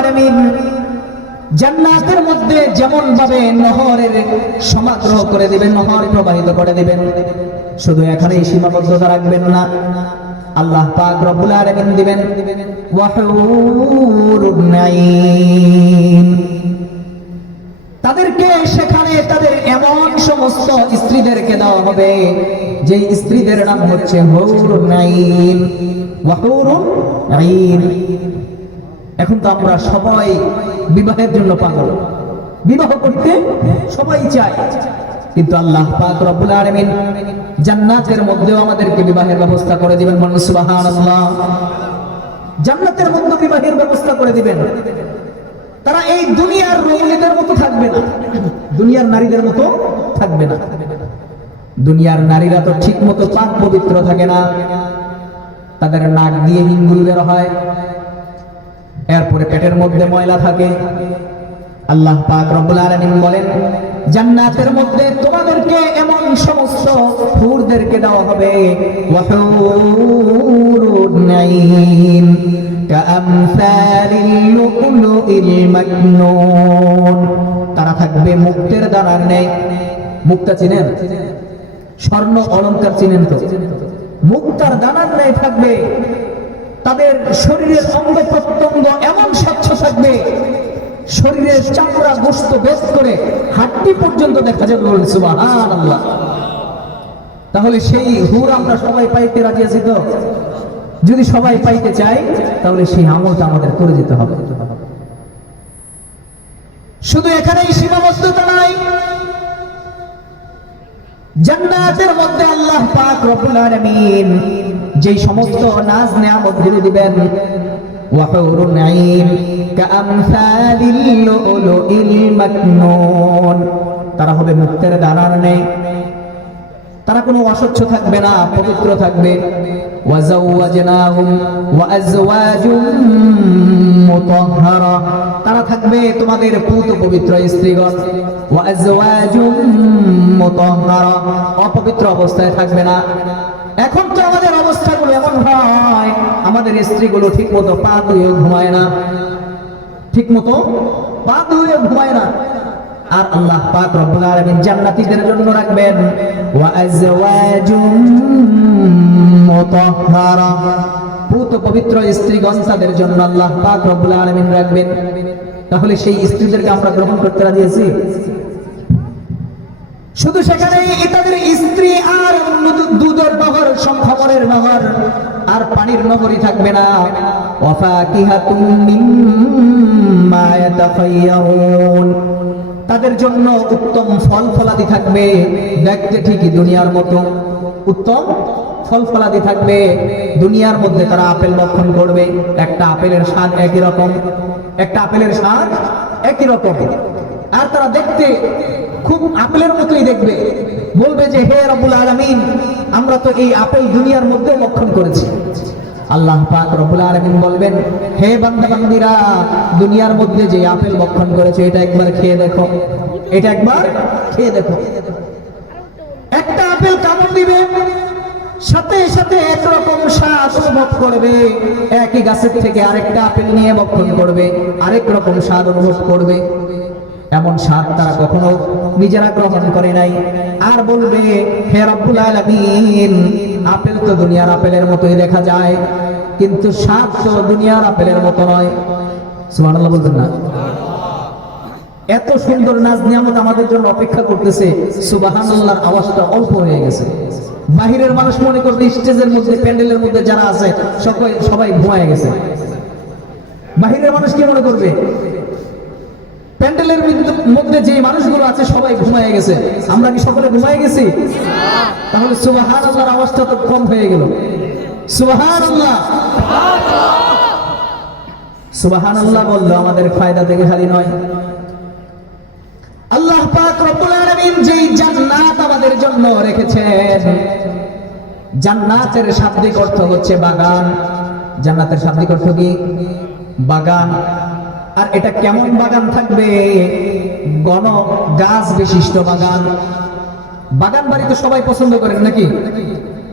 আলামিন জান্নাতের মধ্যে যেমন ভাবে নহরের সমাগ্রহ করে দিবেন, নহর প্রবাহিত করে দিবেন, শুধু এখানেই সীমাবদ্ধতা রাখবেন না, আল্লাহ পাক রব্বুল আলামিন দিবেন ওয়া হুরুন নাঈম। তাদেরকে সেখানে তাদের এমন সমস্ত স্ত্রীদেরকে দেওয়া হবে যে স্ত্রীদের নাম হচ্ছে হুরুন নাঈম, ওয়া হুরুন নাঈম। এখন তো আমরা সবাই বিবাহের জন্য পাগল, বিবাহ করতে সবাই চায়, কিন্তু আল্লাহ পাক রব্বুল আলামিন জান্নাতের মধ্যেও আমাদেরকে বিবাহের ব্যবস্থা করে দিবেন। বলুন সুবহানাল্লাহ। জান্নাতের মধ্যে বিবাহের ব্যবস্থা করে দিবেন। তারা এই দুনিয়ার রমণীদের মতো থাকবে না, দুনিয়ার নারীদের মতো থাকবে না। দুনিয়ার নারীরা তো ঠিক মতো পাক পবিত্র থাকে না, তাদের নাক দিয়ে হিঙ্গুল বের হয়, এরপরে পেটের মধ্যে ময়লা থাকে। আল্লাহ পাক রব্বুল আলামিন বলেন জান্নাতের মধ্যে তোমাদেরকে এমন সমস্ত হুরদেরকে দেওয়া হবে ওয়া হুরুন নাঈম কাআমসালিল লু'লুইল মাকনুন। তারা থাকবে মুক্তের দানার ন্যায়। মুক্তা চিনেন? স্বর্ণ অলংকার চিনেন তো? মুক্তার দানার ন্যায় থাকবে। তাদের শরীরের অঙ্গ প্রত্যঙ্গ এমন স্বচ্ছ থাকবে, শরীরের চামড়া গোশত বেশ করে হাড্ডি পর্যন্ত দেখা যাবে। বলুন সুবহানাল্লাহ। তাহলে সেই হুর আমরা সবাই পাইতে রাজি আছি তো? যদি সবাই পাইতে চাই তাহলে সেই আমলটা আমাদের করে যেতে হবে। শুধু এখানেই সীমাবদ্ধতা নাই, জান্নাতের মধ্যে আল্লাহ পাক রব্বুল আলামিন যেই সমস্ত নাজ নেয়ামত গুলো দিবেন ওয়া হুরুন নাঈম কাআমসালিল লু'লুইল মাকনুন। তারা হবে মুক্তের দানার ন্যায়, তারা কোনো অস্বচ্ছ থাকবে না, পবিত্র থাকবে। ওয়া যাওয়াজনাহুম ওয়া আজওয়াজুম মুতাহহারা। তারা থাকবে তোমাদের পূত পবিত্র স্ত্রীগণ। ওয়া আজওয়াজুম মুতাহহারা, অপবিত্র অবস্থায় থাকবে না। এখন তো আমাদের অবস্থাগুলো এমন হয়, আমাদের স্ত্রীগুলো ঠিক মতো পা ধুয়ে ঘুমায় না, ঠিক মতো পা ধুয়ে ঘুমায় না। আর আল্লাহ পাক রব্বুল আলামিন জান্নাতীদের জন্য রাখবেন ওয়া আজওয়াজুম মুতাহহারা, পূত পবিত্র স্ত্রীগণ তাদের জন্য আল্লাহ পাক রব্বুল আলামিন রাখবেন। তাহলে সেই স্ত্রীদেরকে আমরা গ্রহণ করতে রাজি আছি? শুধু সেখানে তাদের স্ত্রী আর দুধের নহর, খমরের নহর আর পানির নহরই থাকবে না। ওয়া ফাকিহাতুম মিম্মা ইয়াতাখায়্যারুন, তাদের জন্য উত্তম ফল ফলাদি থাকবে, দেখতে ঠিকই দুনিয়ার মতো উত্তম ফল ফলাদি থাকবে। দুনিয়ার মধ্যে তারা আপেল ভক্ষণ করবে, একটা আপেলের স্বাদ একই রকম, একটা আপেলের স্বাদ একই রকম। আর তারা দেখতে খুব আপেলের মতোই দেখবে, বলবে যে হে রব্বুল আলামিন, আমরা তো এই আপেল দুনিয়ার মধ্যে ভক্ষণ করেছি। আল্লাহ পাক রব্বুল আলামিন বলবেন হে বান্দা বান্দীরা, দুনিয়ার মধ্যে যে আপেল ভক্ষণ করেছে এটা একবার খেয়ে দেখো, এটা একবার খেয়ে দেখো। একটা আপেল কামড় দিবে, সাথে সাথে একরকম স্বাদ অনুভব করবে। একই গাছের থেকে আরেকটা আপেল নিয়ে ভক্ষণ করবে, আরেক রকম স্বাদ অনুভব করবে। এমন স্বাদ তারা কখনো নিজেরা গ্রহণ করে নাই। আর বলবে হে রব্বুল আলামিন, আপেল তো দুনিয়ার আপেলের মতোই দেখা যায়, কিন্তু স্বাদ তো দুনিয়ার আপেলের মতো নয়। সুবহানাল্লাহ বলবেন না? এত সুন্দর নাজ নিয়ামত আমাদের জন্য অপেক্ষা করতেছে, সুবহানাল্লাহর আওয়াজটা অল্প হয়ে গেছে। বাহিরের মানুষ মনে করবে স্টেজের মধ্যে, প্যান্ডেলের মধ্যে যারা আছে সবাই ঘুমায় গেছে। বাহিরের মানুষ কি মনে করবে? প্যান্ডেলের মধ্যে যে মানুষগুলো আছে সবাই ঘুমায় গেছে। আমরা কি সকলে ঘুমায় গেছি? তাহলে সুবহানাল্লাহর আওয়াজটা তো কম হয়ে গেল। সুবহানাল্লাহ, সুবহানাল্লাহ বললো আমাদের ফায়দা থেকে খালি নয়। আল্লাহ পাক রব্বুল আলামিন যেই জান্নাত আমাদের জন্য রেখেছেন, জান্নাতের শাব্দিক অর্থ হচ্ছে বাগান। জান্নাতের শাব্দিক অর্থ কি? বাগান। আর এটা কেমন বাগান থাকবে? ঘন গাছ বিশিষ্ট বাগান। বাগান বাড়ি তো সবাই পছন্দ করেন নাকি?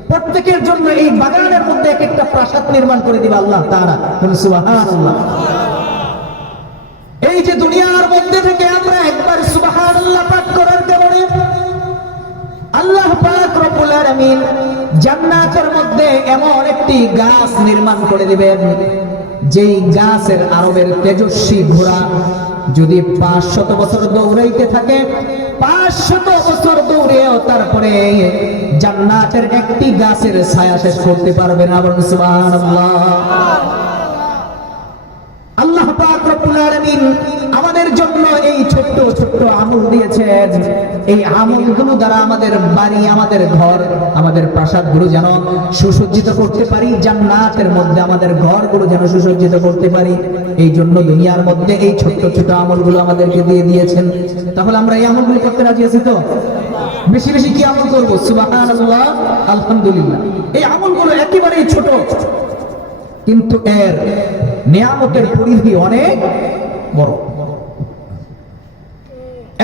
প্রত্যেকের জন্য এই বাগানের মধ্যে এক একটা প্রাসাদ নির্মাণ করে দিবে আল্লাহ তাআলা। সুবহানাল্লাহ। আলামিন জান্নাতের মধ্যে এমন একটি গাছ নির্মাণ করে দিবেন, যেই গাছের আরবের তেজস্বী ঘোড়া যদি 500 বছর দৌড়াইতে থাকে, 500 বছর দৌড়েও তারপরে জান্নাতের একটি গাছের ছায়া শেষ করতে পারবে না। বলুন সুবহানাল্লাহ। আল্লাহ পাক রব্বুল আলামিন আমাদের জন্য এই ছোট্ট ছোট্ট আমল দিয়েছেন। এই আমলগুলো দ্বারা আমাদের বাড়ি, আমাদের ঘর, আমাদের প্রাসাদগুলো যেন সুসজ্জিত করতে পারি, জান্নাতের মধ্যে আমাদের ঘরগুলো যেন সুসজ্জিত করতে পারি। এই জন্য দুনিয়ার মধ্যে এই ছোট্ট ছোট আমলগুলো আমাদেরকে দিয়ে দিয়েছেন। তাহলে আমরা এই আমলগুলো করতে রাজি আছি তো? বেশি বেশি কি আমল করব? সুবহানাল্লাহ, আলহামদুলিল্লাহ। এই আমলগুলো একেবারেই ছোট, কিন্তু এর নিয়ামতের পরিধি অনেক বড়।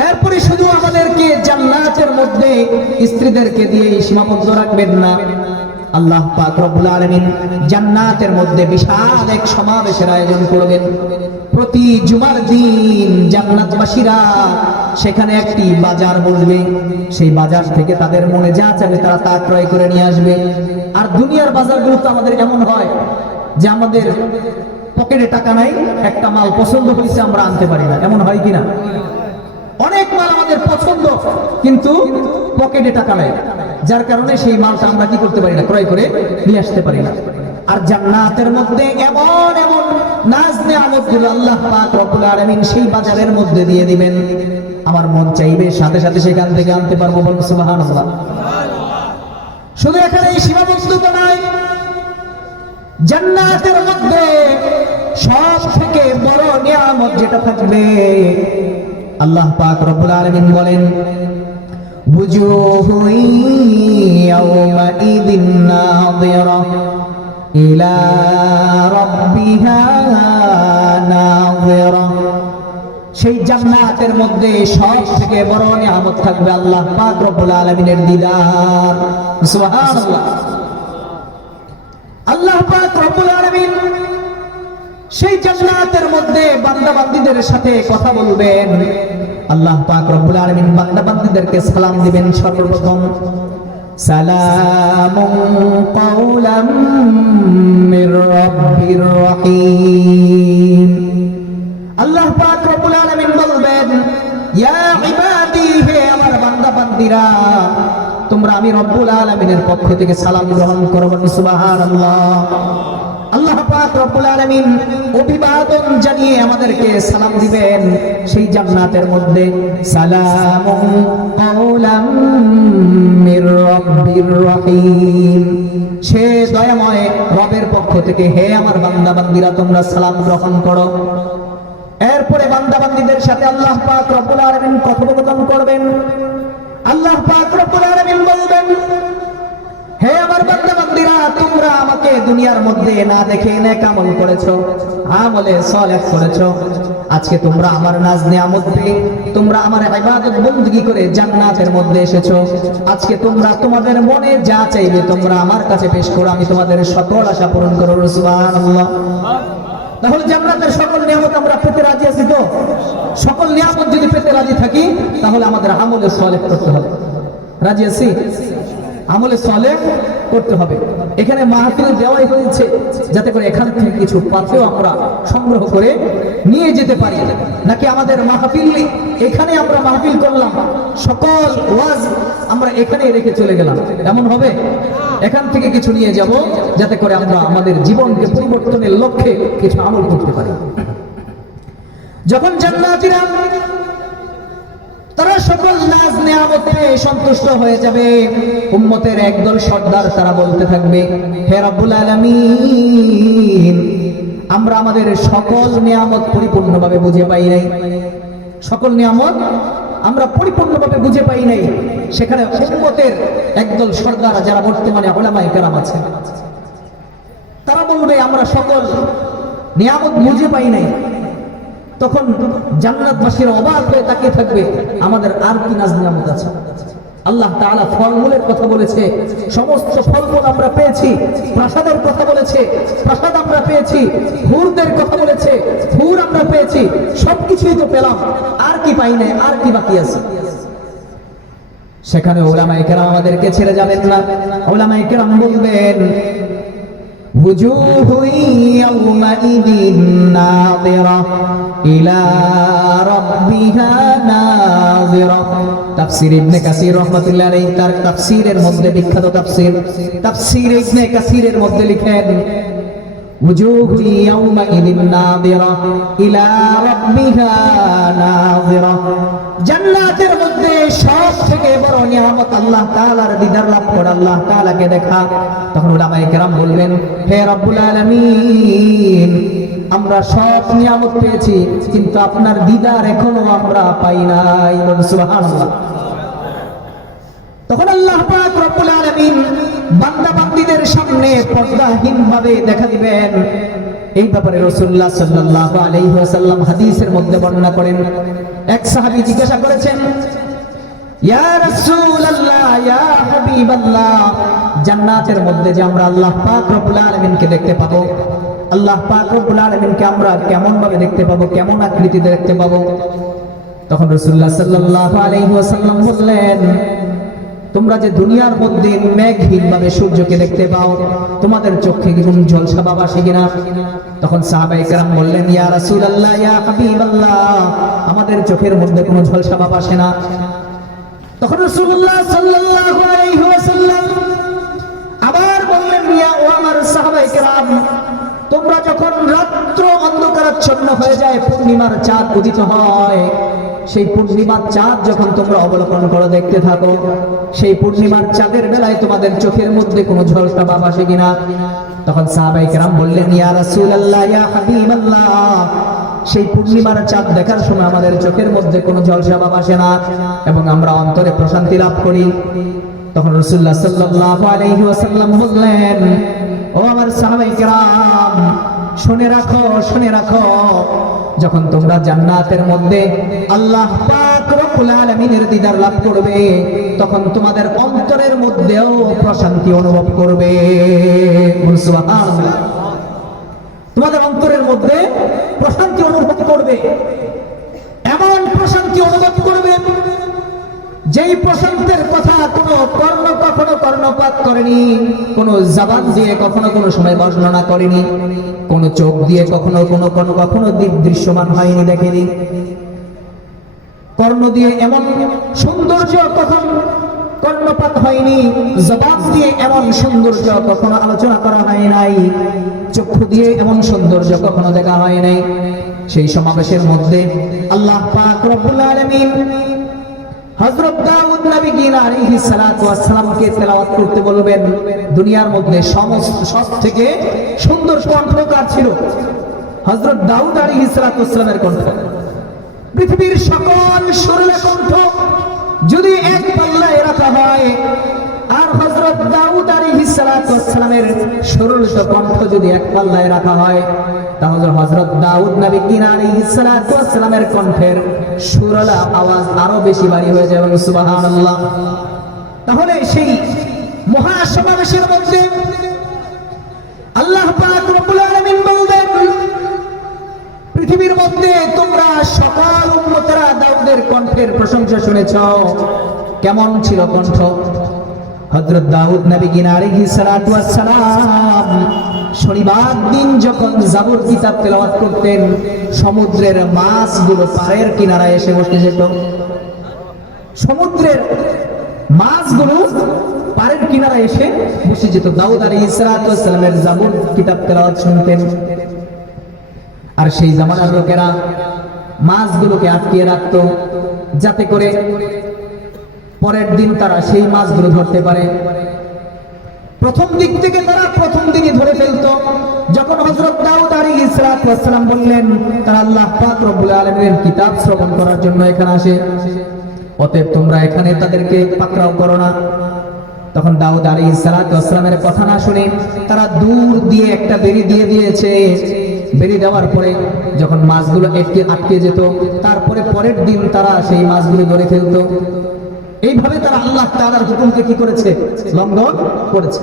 এরপরে শুধু আমাদেরকে জান্নাতের মধ্যে স্ত্রীদেরকে দিয়ে সীমাবদ্ধ রাখবেন না। আল্লাহ পাক রব্বুল আলামিন জান্নাতের মধ্যে বিশাল এক সমাবেশের আয়োজন করবেন। প্রতি জুমার দিন জান্নাতবাসীরা সেখানে একটি বাজার বসবে, সেই বাজার থেকে তাদের মনে যা চাবে তারা তা ক্রয় করে নিয়ে আসবে। আর দুনিয়ার বাজারগুলো তো আমাদের এমন হয় যে আমাদের পকেটে টাকা নাই, একটা মাল পছন্দ হয়েছে আমরা আনতে পারি না, এমন হয় কিনা? অনেক মাল আমাদের পছন্দ কিন্তু পকেটে টাকা নাই, যার কারণে সেই মালটা আমরা কি করতে পারি না, ক্রয় করে নিয়ে আসতে পারি না। আর জান্নাতের মধ্যে এমন এমন নাজ নেয়ামতগুলো আল্লাহ পাক রব্বুল আলামিন সেই বাজারের মধ্যে দিয়ে দিবেন, আমার মন চাইবে সাথে সাথে সেখান থেকে আনতে পারবো। বলুন সুবহানাল্লাহ। শুধু এখানে এই সীমাবদ্ধতা নাই, জান্নাতের মধ্যে সব থেকে বড় নিয়ামত যেটা থাকবে, আল্লাহ পাক রব্বুল আলামিন বলেন, বুজুহু ইয়াওমাইদিন নাযিরা ইলা রাব্বিহা নাযিরা। সেই জান্নাতের মধ্যে সব থেকে বড় নিয়ামত থাকবে আল্লাহ পাক রব্বুল আলামিনের দিদার। সুবহানাল্লাহ। আল্লাহ পাক রব্বুল আলামিন সেই জান্নাতের মধ্যে বান্দা বান্দীদের সাথে কথা বলবেন। আল্লাহ পাক রব্বুল আলামিন বান্দা বান্দীদেরকে সালাম দিবেন। সর্বপ্রথম সালামুন কাওলাম মির রাব্বির রহিম। আল্লাহ পাক রব্বুল আলামিন বলবেন, ইয়া ইবাদি, হে আমার বান্দা বান্দীরা, তোমরা আমি রব্বুল আলামিনের পক্ষ থেকে সালাম গ্রহণ করো। সুবহানাল্লাহ। আল্লাহ পাক রব্বুল আলামিন অভিবাদন জানিয়ে আমাদেরকে সালাম দিবেন সেই জান্নাতের মধ্যে। সালামুন কাওলাম মির রাব্বির রহিম। সে দয়াময় রবের পক্ষ থেকে হে আমার বান্দা বান্দীরা তোমরা সালাম গ্রহণ করো। এরপরে বান্দা বান্দীদের সাথে আল্লাহ পাক রব্বুল আলামিন কথোপকথন করবেন। আল্লাহ পাক রব্বুল আলামিন বলবেন, হে আমার বান্দা বান্দীরা, তোমরা আমাকে দুনিয়ার মধ্যে না দেখে নেক আমল করেছো, আমলে সালেহ করেছো। আজকে তোমরা আমার নাজ নিয়ামত পেয়ে তোমরা আমার ইবাদত বندگی করে জান্নাতের মধ্যে এসেছো। আজকে তোমরা তোমাদের মনে যা চাইবে তোমরা আমার কাছে পেশ করো, আমি তোমাদের সকল আশা পূরণ করব। সুবহানাল্লাহ। তাহলে জান্নাতের সকল নিয়ামত আমরা পেতে রাজি আছি তো? সকল নিয়ামত যদি পেতে রাজি থাকি তাহলে আমাদের আমলে সালেহ করতে হবে। রাজি আছি? আমলে সালেহ করতে হবে। এখানে মাহফিল দেওয়াই হয়েছে যাতে করে এখান থেকে কিছু পাথেও আমরা সংগ্রহ করে নিয়ে যেতে পারি, নাকি আমাদের মাহফিল এখানে আমরা মাহফিল করলাম, সকল ওয়াজ আমরা এখানে রেখে চলে গেলাম, এমন হবে? এখান থেকে কিছু নিয়ে যাব যাতে করে আমরা আমাদের জীবনকে পরিবর্তনের লক্ষ্যে কিছু আমল করতে পারি। যখন জান্নাতীরা তারা সকল নাজ নিয়ামতে সন্তুষ্ট হয়ে যাবে, উম্মতের একদল সর্দার তারা বলতে থাকবে, হে রব্বুল আলামিন, আমরা আমাদের সকল নিয়ামত পরিপূর্ণভাবে বুঝে পাই নাই, সকল নিয়ামত আমরা পরিপূর্ণভাবে বুঝে পাই নাই। সেখানে উম্মতের একদল সর্দার যারা বর্তমানে উলামায়ে কেরাম আছেন তারা বলবে আমরা সকল নিয়ামত বুঝে পাই নাই। তখন জান্নাতবাসীরা অবাক হয়ে তাকিয়ে থাকবে, আমাদের আর কি নাজ নিয়ামত আছে? আল্লাহ তাআলা ফলমূলের কথা বলেছে, সমস্ত ফলমূল আমরা পেয়েছি। প্রাসাদের কথা বলেছে, প্রাসাদ আমরা পেয়েছি। হুরদের কথা বলেছে, হুর আমরা পেয়েছি। সবকিছুই তো পেলাম, আর কি পাই নাই? আর কি বাকি আছে? সেখানে উলামায়ে কেরাম আমাদেরকে ছেড়ে যাবেন না। উলামায়ে কেরাম বলবেন وجوه يومئذ ناظرة إلى ربها ناظرة। তাফসীর ইবনে কাসীর রাহমাতুল্লাহ আলাইহি তার তাফসীরের মধ্যে, বিখ্যাত তাফসীর ইবনে কাসীরের মধ্যে লিখেন وجوه يومئذ ناظرة إلى ربها ناظرة। জান্নাতের মধ্যে সব থেকে বড় নিয়ামত আল্লাহ তাআলার দিদার লাভ করা, আল্লাহ তাআলাকে দেখা। তখন উলামায়ে কেরাম বলবেন, হে রব্বুল আলামিন, আমরা সব নিয়ামত পেয়েছি কিন্তু আপনার দিদার এখনো আমরা পাই নাই। সুবহানাল্লাহ। তখন আল্লাহ পাক রব্বুল আলামিন বান্দা বান্দীদের সামনে পর্দাহীনভাবে দেখা দিবেন। এই ব্যাপারে রাসূলুল্লাহ সাল্লাল্লাহু আলাইহি ওয়াসাল্লাম হাদিসের মধ্যে বর্ণনা করেন, এক সাহাবী জিজ্ঞাসা করেছেন, ইয়া রাসূলুল্লাহ, ইয়া হাবিবাল্লাহ, জান্নাতের মধ্যে যে আমরা আল্লাহ পাক রব্বুল আলামিনকে দেখতে পাবো, আল্লাহ পাক রব্বুল আলামিনকে আমরা কেমন ভাবে দেখতে পাবো, কেমন আকৃতিতে দেখতে পাবো? তখন রাসূলুল্লাহ সাল্লাল্লাহু আলাইহি ওয়াসাল্লাম বললেন, তোমরা যে দুনিয়ার মধ্যে মেঘহীন ভাবে সূর্যকে দেখতে পাও, তোমাদের চোখে কি কোনো ঝলসা ভাব আসে কিনা? তখন সাহাবায়ে কেরাম বললেন, ইয়া রাসূলুল্লাহ, ইয়া হাবিবাল্লাহ, আমাদের চোখের মধ্যে কোনো ঝলসা ভাব আসে না। তখন রাসূলুল্লাহ সাল্লাল্লাহু আলাইহি ওয়াসাল্লাম আবার বললেন, ইয়া ও আমার সাহাবায়ে কেরাম, তোমরা যখন রাত্র অন্ধকারাচ্ছন্ন হয়ে যায়, পূর্ণিমার চাঁদ উদিত হয়, সেই পূর্ণিমার চাঁদ যখন তোমরা অবলোকন করে দেখতে থাকো, সেই পূর্ণিমার চাঁদের বেলায় তোমাদের চোখের মধ্যে কোনো ঝলসা ভাব আসে কিনা? তখন সাহাবায়ে কেরাম বললেন, ইয়া রাসূলুল্লাহ, ইয়া হাবিবাল্লাহ, সেই পূর্ণিমার চাঁদ দেখার সময় আমাদের চোখের মধ্যে কোনো ঝলসা ভাব আসে না এবং আমরা অন্তরে প্রশান্তি লাভ করি। তখন রাসূলুল্লাহ সাল্লাল্লাহু আলাইহি ওয়াসাল্লাম বললেন, ও আমার সাহাবায়ে কেরাম, শুনে রাখো, শুনে রাখো, যখন তোমরা জান্নাতের মধ্যে আল্লাহ পাক রব্বুল আলামিনের দিদার লাভ করবে, তখন তোমাদের অন্তরের মধ্যেও প্রশান্তি অনুভব করবে। সুবহানাল্লাহ। তোমাদের অন্তরের মধ্যে প্রশান্তি অনুভব করবে, এমন প্রশান্তি অনুভব করবে যেই প্রশান্তির কথা কোনো কর্ণ কখনো কর্ণপাত করেনি, কোনো জবান দিয়ে কখনো কোনো সময় বর্ণনা করেনি, কোনো চোখ দিয়ে কখনো কখনো দৃশ্যমান হয়নি, দেখেনি, কর্ণ দিয়ে এমন সৌন্দর্য কখন কর্ণপাত হয়নি, জবান দিয়ে এমন সৌন্দর্য কখনো আলোচনা করা হয় নাই, চক্ষু দিয়ে এমন সৌন্দর্য কখনো দেখা হয় নাই। সেই সমাবেশের মধ্যে আল্লাহ পাক রব্বুল আলামিন হযরত দাউদ নবী আলাইহিস সালাতু ওয়াস সালামকে তেলাওয়াত করতে বলবেন। দুনিয়ার মধ্যে সমস্ত সবথেকে সুন্দর কণ্ঠ কার ছিল? হযরত দাউদ আলাইহিস সালাতু ওয়াস সালামের কণ্ঠ। পৃথিবীর সকল সুরেলা কণ্ঠ যদি এক পাল্লায় রাখা হয়, আর হযরত দাউদ আলাইহিস সালাতু ওয়াস সালামের সুরেল কণ্ঠ যদি এক পাল্লায় রাখা হয়, তাহলে হযরত দাউদ নবী আলাইহিস সালাতু ওয়াস সালামের কণ্ঠের সুরেলা আওয়াজ আরো বেশি ভারী হয়ে যাবে। সুবহানাল্লাহ। তাহলে সেই মহা সমাবেশের মধ্যে আল্লাহ পাক রব্বুল আলামিন বলবেন, পৃথিবীর মধ্যে তোমরা সকল উম্মতেরা দাউদের কণ্ঠের প্রশংসা শুনেছ, কেমন ছিল কণ্ঠ? হযরত দাউদ নবী আলাইহিস সালাতু ওয়াস সালাম শনিবার দিন যখন জাবুর কিতাব তেলাওয়াত করতেন, সমুদ্রের মাছগুলো পাড়ের কিনারায় এসে বসে যেত। সমুদ্রের মাছগুলো পাড়ের কিনারায় এসে বসে যেত। দাউদ আলাইহিস সালাতু ওয়াস সালামের জাবুর কিতাব তেলাওয়াত শুনতেন। আর সেই জামানার লোকেরা মাছগুলোকে আটকিয়ে রাখত, যাতে করে পরের দিন তারা সেই মাছগুলো ধরতে পারে। প্রথম দিক থেকে তারা প্রথম দিনই ধরে ফেলত। যখন হযরত দাউদ আলাইহিস সালাম বললেন তারা আল্লাহ পাক রব্বুল আলামিনের কিতাব শ্রবণ করার জন্য এখানে আসে, অতএব তোমরা এখানে তাদেরকে পাকড়াও করো না। তখন দাউদ আলাইহিস সালামের কথা না শুনে তারা দূর দিয়ে একটা বেড়ি দিয়ে দিয়েছে। বেড়ি দেওয়ার পরে যখন মাছগুলো আটকে যেত, তারপরে পরের দিন তারা সেই মাছগুলো ধরে ফেলত। এইভাবে তারা আল্লাহ তাআলার হুকুমকে কি করেছে? লঙ্ঘন করেছে।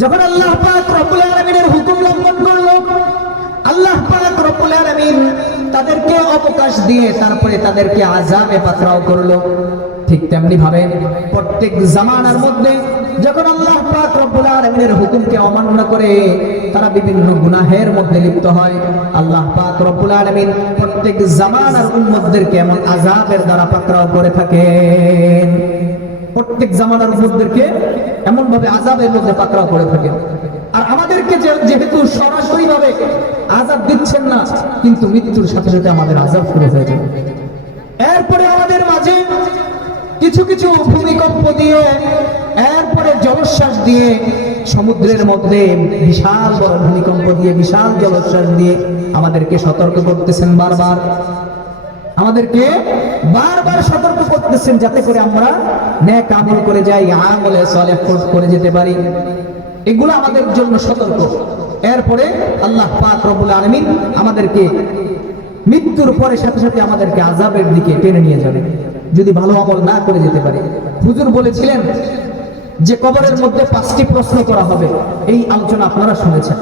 যখন আল্লাহ পাক রব্বুল আলামিনের হুকুম লঙ্ঘন করলো, আল্লাহ পাক রব্বুল আলামিন তাদেরকে অবকাশ দিয়ে তারপরে তাদেরকে আযাবে পাকড়াও করলো। ঠিক তেমনি ভাবে প্রত্যেক জামানার মধ্যে যখন আল্লাহ পাক রব্বুল আলামিনের হুকুমকে অমান্য করে তারা বিভিন্ন গুনাহের মধ্যে লিপ্ত হয়, আল্লাহ পাক রব্বুল আলামিন প্রত্যেক জামানার উম্মতদেরকে এমন আযাবের দ্বারা পাকড়াও করে থাকেন। প্রত্যেক জামানার উম্মতদেরকে এমন ভাবে আযাবের মধ্যে পাকড়াও করে থাকেন। আর আমাদেরকে যেহেতু সরাসরি ভাবে আযাব দিচ্ছেন না, কিন্তু মৃত্যুর সাথে সাথে আমাদের আযাব শুরু হয়ে যায়। এরপরে আমাদের মাঝে কিছু কিছু ভূমিকম্প দিয়ে, এরপরে জলোচ্ছ্বাস দিয়ে, সমুদ্রের মধ্যে বিশাল বড় ভূমিকম্প দিয়ে, বিশাল জলোচ্ছ্বাস দিয়ে আমাদেরকে সতর্ক করতেছেন বারবার, আমাদেরকে বারবার সতর্ক করতেছেন যাতে করে আমরা নেক আমল করে যাই, আমলে সালেহ করে যেতে পারি। এগুলো আমাদের জন্য সতর্ক। এরপরে আল্লাহ পাক রব্বুল আলামিন আমাদেরকে মৃত্যুর পরে সাথে সাথে আমাদেরকে আযাবের দিকে টেনে নিয়ে যাবে যদি ভালো আমল না করে যেতে পারি। হুজুর বলেছিলেন যে কবরের মধ্যে 5টি প্রশ্ন করা হবে, এই আলোচনা আপনারা শুনেছেন।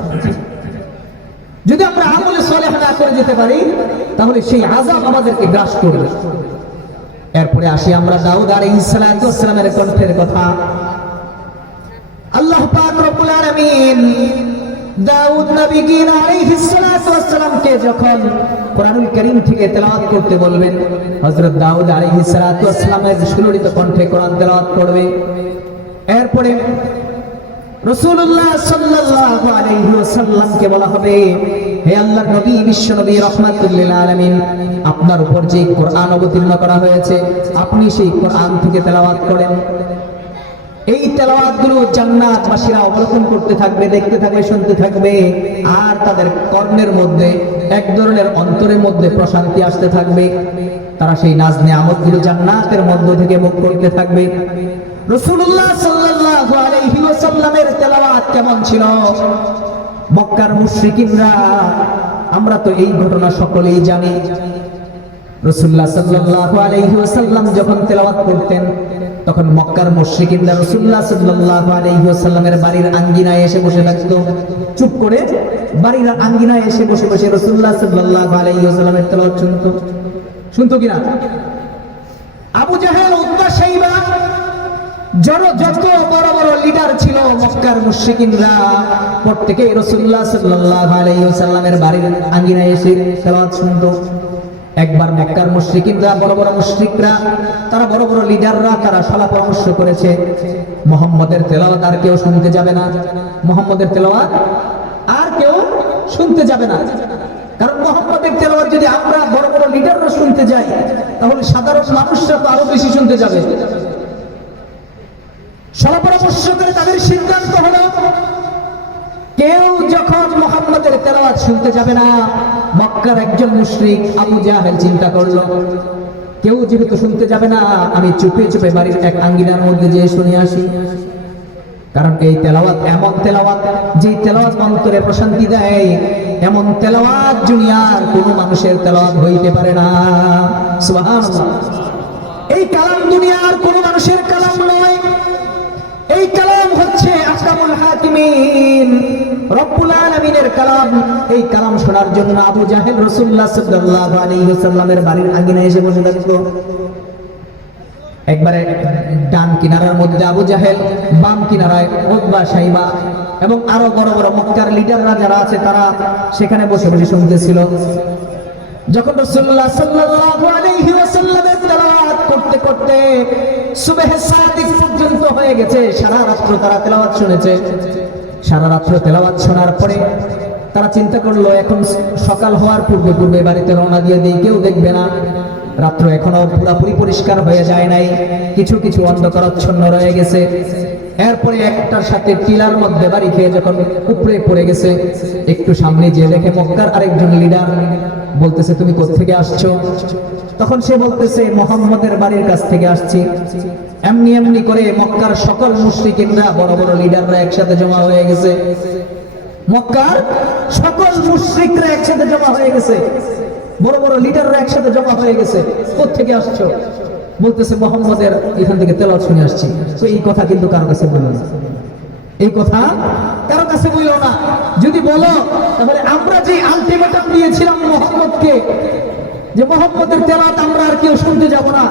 যদি আমরা আমলে সালেহ না করে যেতে পারি তাহলে সেই আযাব আমাদেরকে গ্রাস করবে। এরপরে আসি আমরা দাউদ আলাইহিস সালামের কণ্ঠের কথা। আল্লাহ পাক রব্বুল আলামিন দাউদ নবী আলাইহিস সালামকে যখন কোরআনুল কারীম থেকে তেলাওয়াত করতে বলবেন, হযরত দাউদ আলাইহিস সালামের সুললিত কণ্ঠে কোরআন তেলাওয়াত করবে। এরপরে রাসূলুল্লাহ সাল্লাল্লাহু আলাইহি ওয়াসাল্লামকে বলা হবে, হে আল্লাহর নবী, বিশ্ব নবী রাহমাতুল লিল আলামিন, আপনার উপর যে কোরআন অবতীর্ণ করা হয়েছে আপনি সেই কোরআন থেকে তেলাওয়াত করেন। এই তেলাওয়াতগুলো জান্নাতবাসীরা অবলোকন করতে থাকবে, দেখতে থাকবে, শুনতে থাকবে, আর তাদের কর্ণের মধ্যে এক ধরনের অন্তরের মধ্যে প্রশান্তি আসতে থাকবে। তারা সেই নাজ নেয়ামতগুলো জান্নাতের মধ্য থেকে ভোগ করতে থাকবে। রাসূলুল্লাহ সাল্লাল্লাহু আলাইহি ওয়াসাল্লামের তেলাওয়াত কেমন ছিল? মক্কার মুশরিকিনরা, আমরা তো এই ঘটনা সকলেই জানি, রাসূলুল্লাহ সাল্লাল্লাহু আলাইহি ওয়াসাল্লাম যখন তেলাওয়াত করতেন তখন মক্কার মুশরিকিনরা রাসূলুল্লাহ সাল্লাল্লাহু আলাইহি ওয়াসাল্লামের বাড়ির আঙ্গিনায় এসে বসে থাকতো, চুপ করে বাড়ির আঙ্গিনায় এসে বসে বসে রাসূলুল্লাহ সাল্লাল্লাহু আলাইহি ওয়াসাল্লামের তেলাওয়াত শুনতো কিনা? আবু জাহেল, উতবা, শাইবা, যত বড় বড় লিডার ছিল মক্কার মুশরিকিনরা, প্রত্যেকেই রাসূলুল্লাহ সাল্লাল্লাহু আলাইহি ওয়াসাল্লামের বাড়ির আঙ্গিনায় এসে তেলাওয়াত শুনতো। একবার মক্কার মুশরিকিনরা, বড় বড় মুশরিকরা, তারা বড় বড় লিডাররা, তারা সলা পরামর্শ করেছে মুহাম্মদের তেলাওয়াত আর কেউ শুনতে যাবে না, মুহাম্মদের তেলাওয়াত আর কেউ শুনতে যাবে না। কারণ মুহাম্মদের তেলাওয়াত যদি আমরা বড় বড় লিডাররা শুনতে যাই তাহলে সাধারণ মানুষরা তো আরো বেশি শুনতে যাবে। সলা পরামর্শ করে তাদের সিদ্ধান্ত হলো কেউ যখন মুহাম্মদের তেলাওয়াত শুনতে যাবে না, মক্কার একজন মুশরিক আবু জাহেল চিন্তা করলো কেউ যেহেতু শুনতে যাবে না, আমি চুপে চুপে বাড়ির এক আঙ্গিনার মধ্যে যেয়ে শুনে আসি। কারণ এই তেলাওয়াত এমন তেলাওয়াত, যে তেলাওয়াত অন্তরে প্রশান্তি দেয়, এমন তেলাওয়াত দুনিয়ার কোনো মানুষের তেলাওয়াত হইতে পারে না। সুবহানাল্লাহ। এই কালাম দুনিয়ার কোনো মানুষের কালাম নয়, এই কালাম হচ্ছে আহকামুল হাকিমিন, রব্বুল আলামিনের কালাম। এই কালাম শোনার জন্য আবু জাহেল রাসূলুল্লাহ সাল্লাল্লাহু আলাইহি ওয়াসাল্লামের বাড়ির আঙ্গিনায় এসে বসে থাকতো। একবারে ডান কিনারার মধ্যে আবু জাহেল, বাম কিনারায় উতবা, শাইবা এবং আরো বড় বড় মক্কার লিডাররা যারা আছে তারা সেখানে বসে বসে শুনতেছিল। যখন রাসূলুল্লাহ সাল্লাল্লাহু আলাইহি ওয়াসাল্লামের তেলাওয়াত করতে করতে সুবহে সাদিক পর্যন্ত হয়ে গেছে, সারা রাত্র তারা তেলাওয়াত শুনেছে। সারা রাত্র তেলাওয়াত শোনার পরে তারা চিন্তা করলো এখন সকাল হওয়ার পূর্বে পূর্বে বাড়িতে রওনা দিয়ে দিই, কেউ দেখবে না। রাত্র এখনো পুরোপুরি পরিষ্কার হয়ে যায় নাই, কিছু কিছু অন্ধকারাচ্ছন্ন রয়ে গেছে। এরপরে একটার সাথে টিলার মধ্যে বাড়ি খেয়ে যখন উপরে পড়ে গেছে, একটু সামনে যে দেখে মক্কার আরেকজন লিডার, বলতেছে তুমি কোত্থেকে আসছো? তখন সে বলতেছে মুহাম্মদের বাড়ির কাছ থেকে আসছি। এমনি এমনি করে মক্কার সকল মুশরিকিনরা, বড় বড় লিডাররা একসাথে জমা হয়ে গেছে। মক্কার সকল মুশরিকরা একসাথে জমা হয়ে গেছে, বড় বড় লিডাররা একসাথে জমা হয়ে গেছে। কোত্থেকে আসছো? বলতেছে মুহাম্মদের এখান থেকে তেলাওয়াত শুনে আসছি। তো এই কথা কিন্তু কারো কাছে বলল না, এই কথা কারো কাছে বলল না। যদি বলো তাহলে আমরা যে আলটিমেটাম দিয়েছিলাম মুহাম্মদকে, যে মুহাম্মদের তেলাওয়াত আমরা আর কেউ শুনতে যাব না।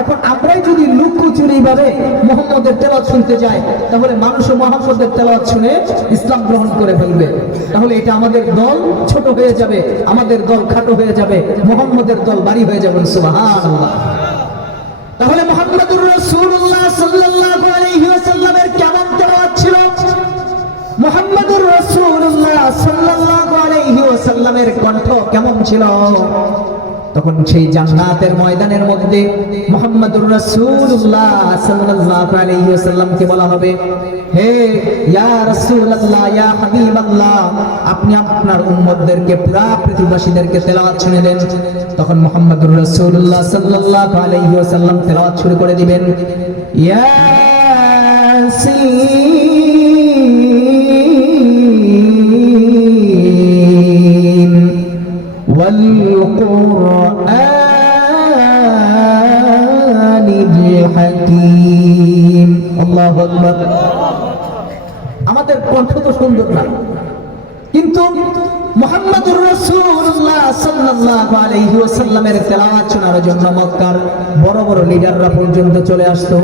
এখন আমরাই যদি লুকোচুরি ভাবে মুহাম্মদের তেলাওয়াত শুনতে যাই, তাহলে মানুষ মুহাম্মদের তেলাওয়াত শুনে ইসলাম গ্রহণ করে ফেলবে। তাহলে এটা আমাদের দল ছোট হয়ে যাবে, আমাদের দল খাটো হয়ে যাবে, মুহাম্মদের দল ভারী হয়ে যাবে। সুবহানাল্লাহ। তাহলে মুহাম্মদুর রাসূলুল্লাহ সাল্লাল্লাহু আলাইহি ওয়াসাল্লামের কেমন তেলাওয়াত ছিল? মুহাম্মদুর রাসূলুল্লাহ সাল্লাল্লাহু আলাইহি ওয়াসাল্লামের কণ্ঠ কেমন ছিল? তখন সেই জান্নাতের ময়দানের মধ্যে মুহাম্মদুর রাসূলুল্লাহ সাল্লাল্লাহু আলাইহি ওয়াসাল্লামকে বলা হবে, হে ইয়া রাসূলুল্লাহ, ইয়া হাবিবাল্লাহ, আপনি আপনার উম্মতদেরকে পুরা পৃথিবীবাসীদেরকে তেলাওয়াত শুনে দেন। তখন মুহাম্মদুর রাসূলুল্লাহ সাল্লাল্লাহু আলাইহি ওয়াসাল্লাম তেলাওয়াত শুরু করে দিবেন, ইয়াসিন ওয়াল কুরআনিল হাকীম। আল্লাহু আকবার। আমাদের কণ্ঠ তো সুন্দর না, কিন্তু মুহাম্মদুর রাসূলুল্লাহ সাল্লাল্লাহু আলাইহি ওয়াসাল্লামের তেলাওয়াত শোনার জন্য মক্কার বড় বড় লিডাররা পর্যন্ত চলে আসতো।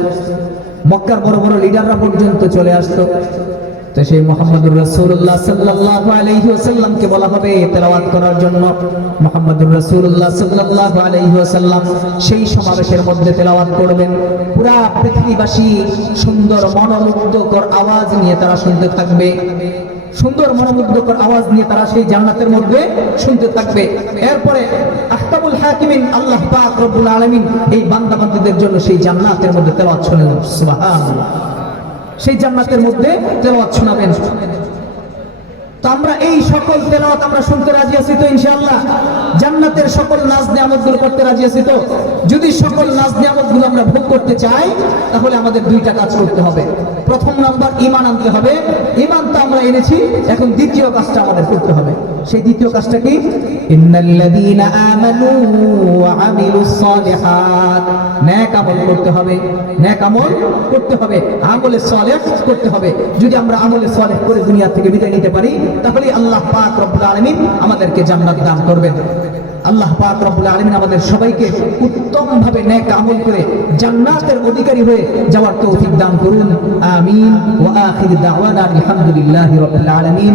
মক্কার বড় বড় লিডাররা পর্যন্ত চলে আসতো। তো সেই মুহাম্মদুর রাসূলুল্লাহ সাল্লাল্লাহু আলাইহি ওয়াসাল্লামকে বলা হবে তেলাওয়াত করার জন্য। মুহাম্মদুর রাসূলুল্লাহ সাল্লাল্লাহু আলাইহি ওয়াসাল্লাম সেই সমাবেশের মধ্যে তেলাওয়াত করবেন। পুরা পৃথিবীবাসী সুন্দর মনোমুগ্ধকর আওয়াজ নিয়ে তারা শুনতে থাকবে, সুন্দর মনোমুগ্ধকর আওয়াজ নিয়ে তারা সেই জান্নাতের মধ্যে শুনতে থাকবে। এরপরে আহকামুল হাকিমিন আল্লাহ পাক রব্বুল আলামিন এই বান্দা বান্দীদের জন্য সেই জান্নাতের মধ্যে তেলাওয়াত শোনাবেন। সুবহানাল্লাহ। সেই জান্নাতের মধ্যে তেলাওয়াত শোনাবেন। তো আমরা এই সকল তেলাওয়াত আমরা শুনতে রাজি আছি তো ইনশাআল্লাহ? জান্নাতের সকল নাজ নিয়ামতগুলো করতে রাজি আছি তো? যদি সকল নাজ নিয়ামতগুলো আমরা ভোগ করতে চাই, তাহলে আমাদের দুইটা কাজ করতে হবে। প্রথম নাম্বার ঈমান আনতে হবে। ঈমান তো আমরা এনেছি, এখন দ্বিতীয় কাজটা আমাদের করতে হবে। সেই দ্বিতীয় কাজটা কি? ইন্নাল্লাযীনা আমানু ওয়া আমিলুস সালিহাত। নেক আমল করতে হবে, নেক আমল করতে হবে, আমলে সালেহ করতে হবে। যদি আমরা আমলে সালেহ করে দুনিয়া থেকে বিদায় নিতে পারি, তাহলে আল্লাহ পাক রব্বুল আলামিন আমাদেরকে জান্নাত দান করবেন। আল্লাহ পাক রব্বুল আলামিন আমাদের সবাইকে উত্তমভাবে নেক আমল করে জান্নাতের অধিকারী হয়ে যাওয়ার তৌফিক দান করুন। আমিন। ওয়া আখির দাওয়ানা আলহামদুলিল্লাহি রাব্বিল আলামিন।